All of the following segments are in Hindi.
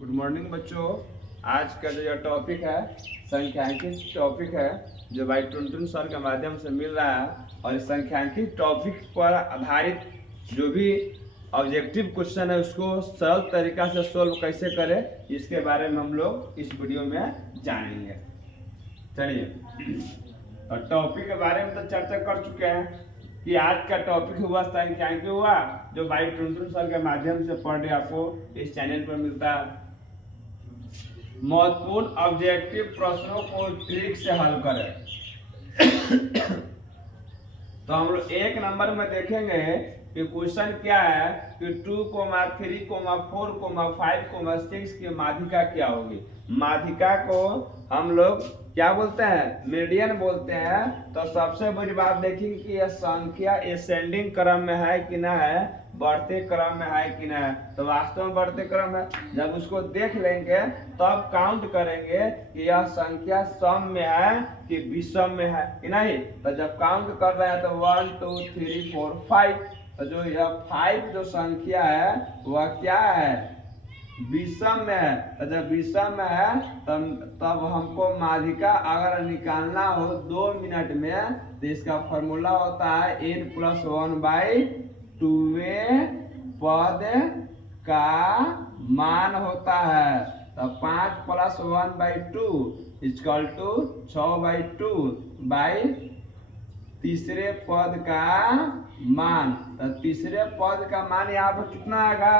गुड मॉर्निंग बच्चों। आज का जो टॉपिक है संख्यांकित टॉपिक है जो भाई टुनटुन सर के माध्यम से मिल रहा है। और इस संख्यांकित टॉपिक पर आधारित जो भी ऑब्जेक्टिव क्वेश्चन है उसको सरल तरीका से सोल्व कैसे करें इसके बारे में हम लोग इस वीडियो में जानेंगे। चलिए, और टॉपिक के बारे में तो चर्चा कर चुके हैं कि आज का टॉपिक हुआ संख्यांकित हुआ जो भाई टुनटुन सर के माध्यम से पर डे आपको इस चैनल पर मिलता है। महत्वपूर्ण ऑब्जेक्टिव प्रश्नों को ट्रिक से हल करें। तो हम लोग एक नंबर में देखेंगे कि क्वेश्चन क्या है कि 2, 3, 4, 5, 6 की माध्यिका क्या होगी। माध्यिका को हम लोग क्या बोलते हैं, मीडियन बोलते हैं। तो सबसे बड़ी बात देखेंगे कि यह संख्या असेंडिंग क्रम में है कि ना है, बढ़ते क्रम में है कि ना है। तो वास्तव में बढ़ते क्रम है। जब उसको देख लेंगे तब काउंट करेंगे कि यह संख्या सम में है कि विषम में है कि नहीं। तो जब काउंट कर रहे हैं तो 1, 2, 3, 4, 5। तो जो यह 5 जो संख्या है वह क्या है, विषम में है। तो जब विषम में है तब हमको माध्यिका अगर निकालना हो 2 मिनट में तो इसका फॉर्मूला होता है n+1/2 पद का मान होता है। तो 5 + 1/2 = 6/2 बाई तीसरे पद का मान। तो तीसरे पद का मान यहाँ पर कितना आएगा,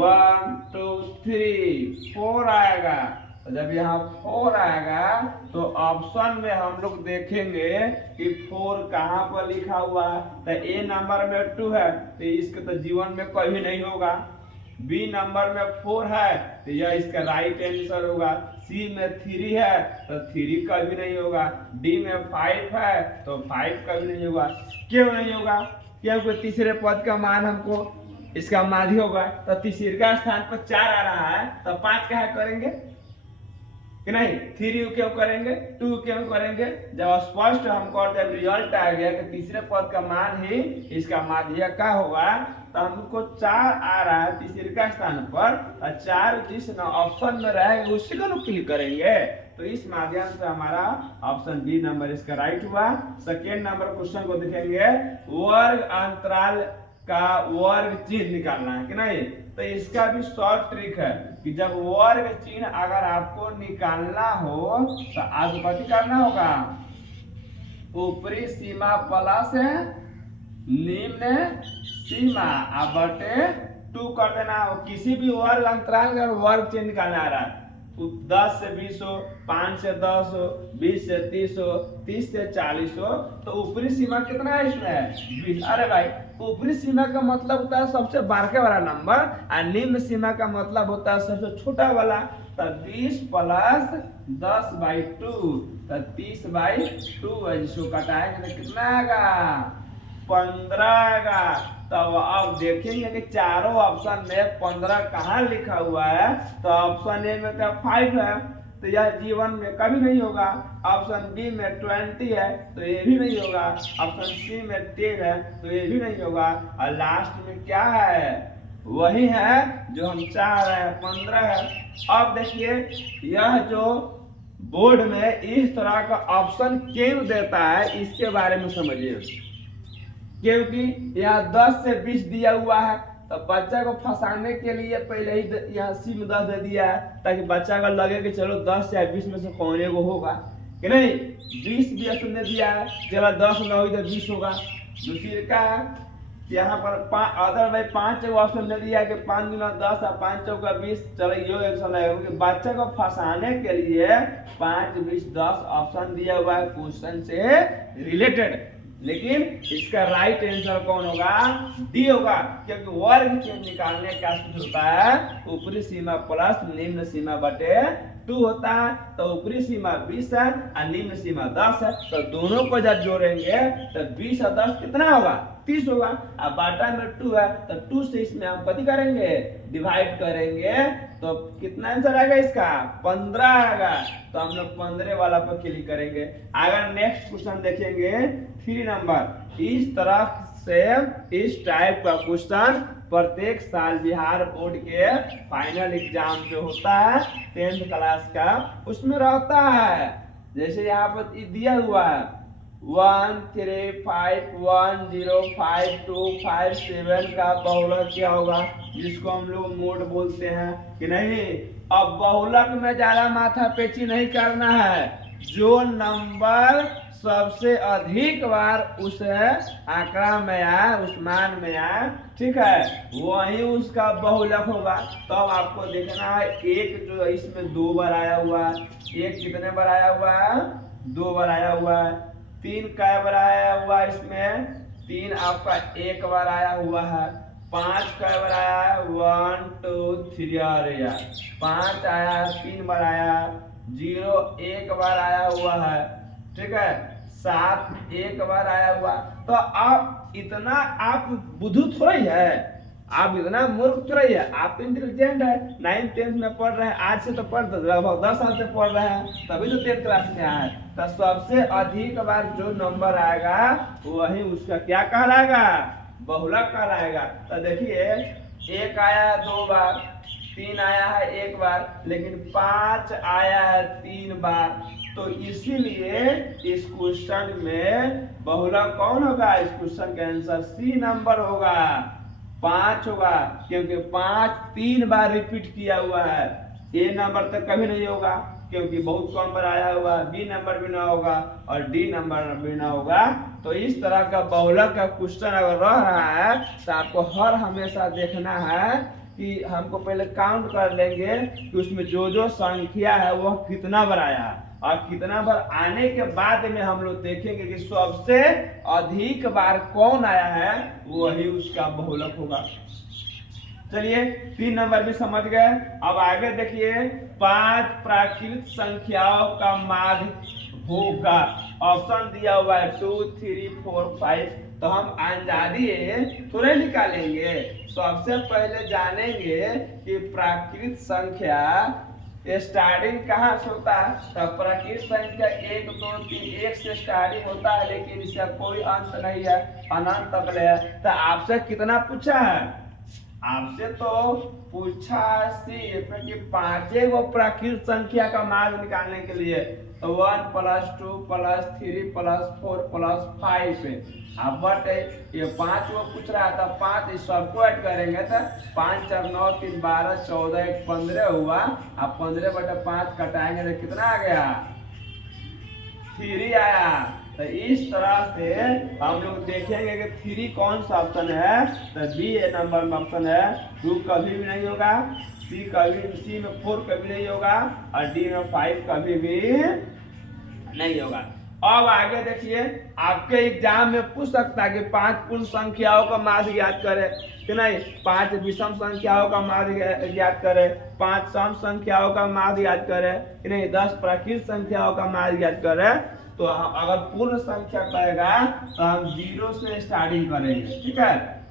1, 2, 3, 4 आएगा। तो जब यहाँ 4 आएगा तो ऑप्शन में हम लोग देखेंगे कि 4 कहाँ पर लिखा हुआ है। तो ए नंबर में 2 है तो इसके तो जीवन में कभी नहीं होगा। बी नंबर में 4 है तो यह इसका राइट आंसर होगा। सी में 3 है तो 3 कभी नहीं होगा। डी में 5 है तो 5 कभी नहीं होगा। क्यों नहीं होगा, क्योंकि तीसरे पद का मान हमको इसका माध्य होगा। तो तीसरे का स्थान पर 4 आ रहा है तो 5 क्या करेंगे कि नहीं, 3 क्यों करेंगे, 2 क्यों करेंगे। जब स्पष्ट हमको जब रिजल्ट आ गया कि तीसरे पद का मान ही इसका माध्य का होगा तो हमको 4 आ रहा है तीसरे का स्थान पर। 4 जिस ऑप्शन में रहेगा उसी को क्लिक करेंगे। तो इस माध्यम से हमारा ऑप्शन बी नंबर इसका राइट हुआ। सेकेंड नंबर क्वेश्चन को देखेंगे, वर्ग अंतराल का वर्ग चिन्ह निकालना है कि नहीं। तो इसका भी शॉर्ट ट्रिक है कि जब वर्ग चिन्ह अगर आपको निकालना हो तो आगे करना होगा, ऊपरी सीमा प्लस निम्न सीमा बटे 2 कर देना हो। किसी भी वर्ग अंतराल का वर्ग चिन्ह निकालना आ रहा है, 10 से 20 हो, 5 से 10 हो, 20 से 30 हो, 30 से 40 हो। तो ऊपरी सीमा कितना है इसमें, 20। अरे भाई, ऊपरी सीमा का मतलब होता है सबसे बड़के वाला नंबर और निम्न सीमा का मतलब होता है सबसे छोटा वाला। तो 20 + 10/2 तो 30/2 जिसको घटाएंगे तो कितना आएगा, 15 आएगा। तब अब देखेंगे कि चारों ऑप्शन में 15 कहाँ लिखा हुआ है। तो ऑप्शन ए में 5 है तो यह जीवन में कभी नहीं होगा। ऑप्शन बी में 20 है तो ये भी नहीं होगा। ऑप्शन सी में 10 है तो ये भी नहीं होगा। और लास्ट में क्या है, वही है जो हम चाह रहे हैं, 15 है। अब देखिए यह जो बोर्ड में इस तरह का ऑप्शन क्यों देता है इसके बारे में समझिए। क्योंकि यहाँ 10 से 20 दिया हुआ है तो बच्चा को फंसाने के लिए पहले ही यहाँ सी में 10 दे दिया है ताकि बच्चा को लगे कि चलो 10 या 20 में से कौन एगो होगा कि नहीं। 20 भी उसने दिया है, चलो 10 ना हो तो 20 होगा। दूसरी का यहाँ पर अदर भाई 5 ऑप्शन दे दिया कि 5 × 10 और 5 × 20। चलो ये क्योंकि बच्चा को फंसाने के लिए 5, 20, 10 ऑप्शन दिया हुआ है क्वेश्चन से रिलेटेड। लेकिन इसका राइट आंसर कौन होगा, डी होगा। क्योंकि वर्ग चिन्ह निकालने का सूत्र होता है ऊपरी सीमा प्लस निम्न सीमा बटे 2 होता है। तो ऊपरी सीमा 20 है और निम्न सीमा 10 है। तो दोनों को जब जोड़ेंगे तो 20 और 10 कितना होगा, 30 होगा। अब बाटा में 2 है तो 2 से इसमें हम कति करेंगे, डिवाइड करेंगे। तो कितना आंसर आएगा इसका, 15 आएगा। तो हम लोग 15 वाला पर क्लिक करेंगे। अगर नेक्स्ट क्वेश्चन देखेंगे 3 नंबर, इस तरह से इस टाइप का क्वेश्चन प्रत्येक साल बिहार बोर्ड के फाइनल एग्जाम जो होता है 10th क्लास का उसमें रहता है। जैसे यहाँ पर दिया हुआ है 135105257 का बहुलक क्या होगा, जिसको हम लोग मोड बोलते हैं कि नहीं। अब बहुलक में ज्यादा माथा पेची नहीं करना है, जो नंबर सबसे अधिक बार उस आंकड़ा में आए, उस मान में आए, ठीक है, वही उसका बहुलक होगा। तो अब आपको देखना है एक जो इसमें 2 बार आया हुआ है, एक कितने बार आया हुआ है, 2 बार आया हुआ है। 3 कै बार आया हुआ है इसमें, 3 आपका 1 बार आया हुआ है। 5 कै बार आया है, 1 2 3 अरे यार 5 आया, 3 बार आया। 0 1 बार आया हुआ है, ठीक है। 7 1 बार आया हुआ। तो आप इतना आप बुद्धू थोड़ा ही है, आप इतना मूर्ख थोड़ा ही है, आप तो इंटेलिजेंट है। 9th 10th में पढ़ रहे हैं, आज से तो पढ़ लगभग 10 साल से पढ़ रहे हैं, तभी तो 10th क्लास में आए। तो सबसे अधिक बार जो नंबर आएगा वही उसका क्या कहलाएगा, बहुलक कहलाएगा। तो देखिए 1 आया है 2 बार, 3 आया है 1 बार, लेकिन 5 आया है 3 बार। तो इसीलिए इस क्वेश्चन में बहुलक कौन होगा, इस क्वेश्चन का आंसर सी नंबर होगा, 5 होगा, क्योंकि 5 3 बार रिपीट किया हुआ है। ए नंबर तक कभी नहीं होगा क्योंकि बहुत कम बार आया हुआ, बी नंबर भी ना होगा और डी नंबर भी ना होगा। तो इस तरह का बहुलक का क्वेश्चन अगर रह रहा है तो आपको हर हमेशा देखना है कि हमको पहले काउंट कर लेंगे कि उसमें जो जो संख्या है वह कितना बार आया है, और कितना बार आने के बाद में हम लोग देखेंगे कि सबसे अधिक बार कौन आया है वही उसका बहुलक होगा। चलिए 3 नंबर भी समझ गए। अब आगे देखिए 5 प्राकृत संख्याओं का माध्य होगा। ऑप्शन दिया हुआ है 2 3 4 5। तो हम अंदाजिए थोड़े निकालेंगे, सबसे पहले जानेंगे कि प्राकृत संख्या स्टार्टिंग कहाँ से होता है। तो प्राकृत संख्या 1 2 3 1 से स्टार्टिंग होता है, लेकिन इसका कोई अंत नहीं है, अनंत तक है। तो आपसे कितना पूछा है, आपसे तो पूछा सिर्फ कि 5 गो प्राकृत संख्या का मान निकालने के लिए। तो 1 + 2 + 3 + 4 + 5। अब बट ये 5 गो पूछ रहा था, 5 इस सबको ऐड करेंगे तो 5 4 9 3 12 14 1 15 हुआ। अब 15/5 कटाएंगे तो कितना आ गया, 3 आया। तो इस तरह से हम लोग देखेंगे कि 3 कौन सा ऑप्शन है। तो बी नंबर में ऑप्शन है, 2 कभी भी नहीं होगा, सी में 4 कभी नहीं होगा, और डी में 5 कभी भी नहीं होगा। अब आगे देखिए आपके एग्जाम में पूछ सकता है कि 5 पूर्ण संख्याओं का माध्य ज्ञात करें कि नहीं, 5 विषम संख्याओं का माध्य ज्ञात करें, 5 सम संख्याओं का माध्य ज्ञात करें कि नहीं, 10 प्राकृत संख्याओं का माध्य ज्ञात करें। तो हम अगर पूर्ण संख्या कहेगा तो हम 0 से स्टार्टिंग करेंगे, ठीक है।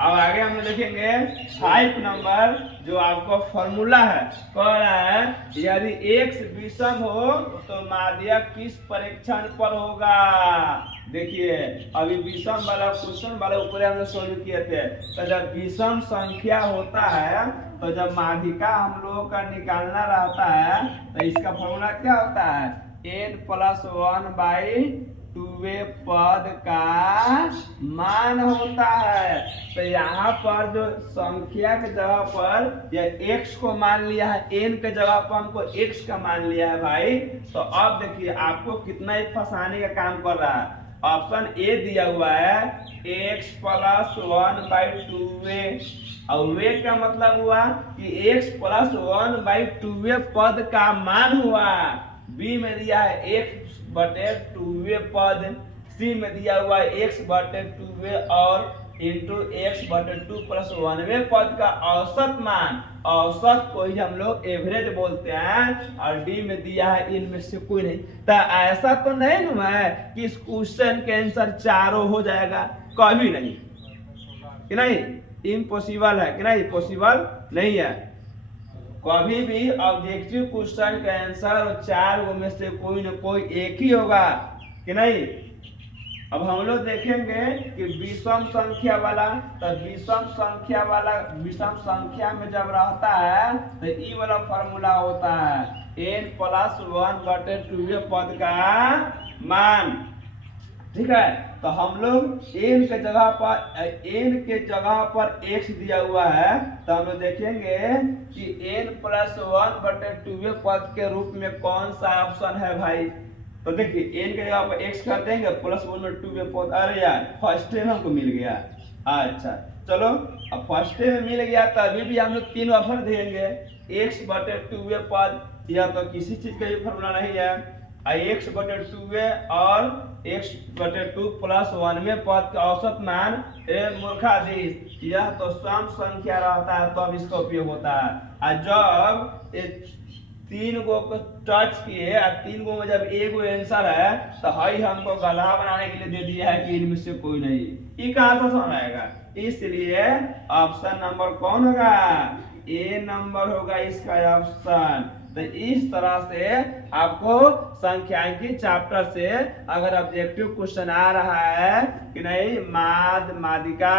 अब आगे हम देखेंगे 5 नंबर जो आपको फॉर्मूला है, कह रहा है यदि x विषम हो तो माध्यक किस परीक्षण पर होगा। देखिए अभी विषम वाला क्वेश्चन वाला ऊपर हमने सोल्व किए थे। तो जब विषम संख्या होता है तो जब माध्यिका हम लोगों का निकालना रहता है तो इसका फॉर्मूला क्या होता है, n + 1/2 पद का मान होता है। तो यहाँ पर जो संख्या के जगह पर या x को मान लिया है, n के जगह पर हमको x का मान लिया है भाई। तो अब देखिए आपको कितना ही फंसाने का काम कर रहा है। ऑप्शन ए दिया हुआ है x + 1/2 और वे का मतलब हुआ कि x + 1/2 पद का मान हुआ। बी में दिया है x/2 पद, सी में दिया हुआ है x/2 और इंटू x/2 + 1वें पद का औसत मान। औसत को ही हम लोग एवरेज बोलते हैं। और डी में दिया है इनमें से कोई नहीं। तो ऐसा तो नहीं ना है कि इस क्वेश्चन के आंसर चारों हो जाएगा, कभी नहीं कि नहीं, इम्पॉसिबल है कि नहीं, पॉसिबल नहीं है। कभी भी ऑब्जेक्टिव क्वेश्चन का आंसर 4 में से कोई न कोई एक ही होगा कि नहीं। अब हम लोग देखेंगे कि विषम संख्या वाला, तो विषम संख्या में जब रहता है तो ई वाला फॉर्मूला होता है n+1/2 पद का मान। ठीक है, तो हम लोग n के जगह पर x दिया हुआ है, तो हम लोग देखेंगे कि n+1/2 पद के रूप में कौन सा ऑप्शन है भाई। तो देखिए n के जगह पर x कर देंगे +1/2 पद। अरे यार फर्स्ट टाइम हमको मिल गया। अच्छा चलो, अब फर्स्ट टाइम में मिल गया तभी भी हम लोग 3 ऑप्शन देंगे, x/2 पद, या तो किसी चीज का भी फॉर्मूला नहीं है, x/2 और x/2 +1 में पद का औसत मान मूर्खाधीश, यह तो सम संख्या रहता है तब इसका उपयोग होता है। और जब 3 गो को टच किए और 3 गो में जब एक आंसर है तो हई हमको गधा बनाने के लिए दे दिया है कि इनमें से कोई नहीं, ये कहाँ से समझ आएगा। इसलिए ऑप्शन नंबर कौन होगा, ए नंबर होगा इसका ऑप्शन। तो इस तरह से आपको संख्यांकी चैप्टर से अगर ऑब्जेक्टिव क्वेश्चन आ रहा है कि नहीं, माद, मादिका,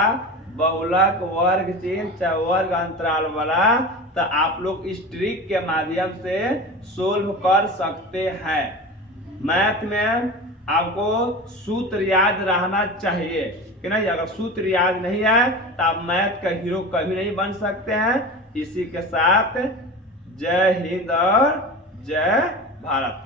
बहुलक, वर्ग चिन्ह चाहे वर्ग अंतराल वाला, तो आप लोग इस ट्रिक के माध्यम से सोल्व कर सकते हैं। मैथ में आपको सूत्र याद रहना चाहिए कि नहीं, अगर सूत्र याद नहीं है तो आप मैथ का हीरो कभी नहीं बन सकते हैं। इसी के साथ जय हिंद और जय भारत।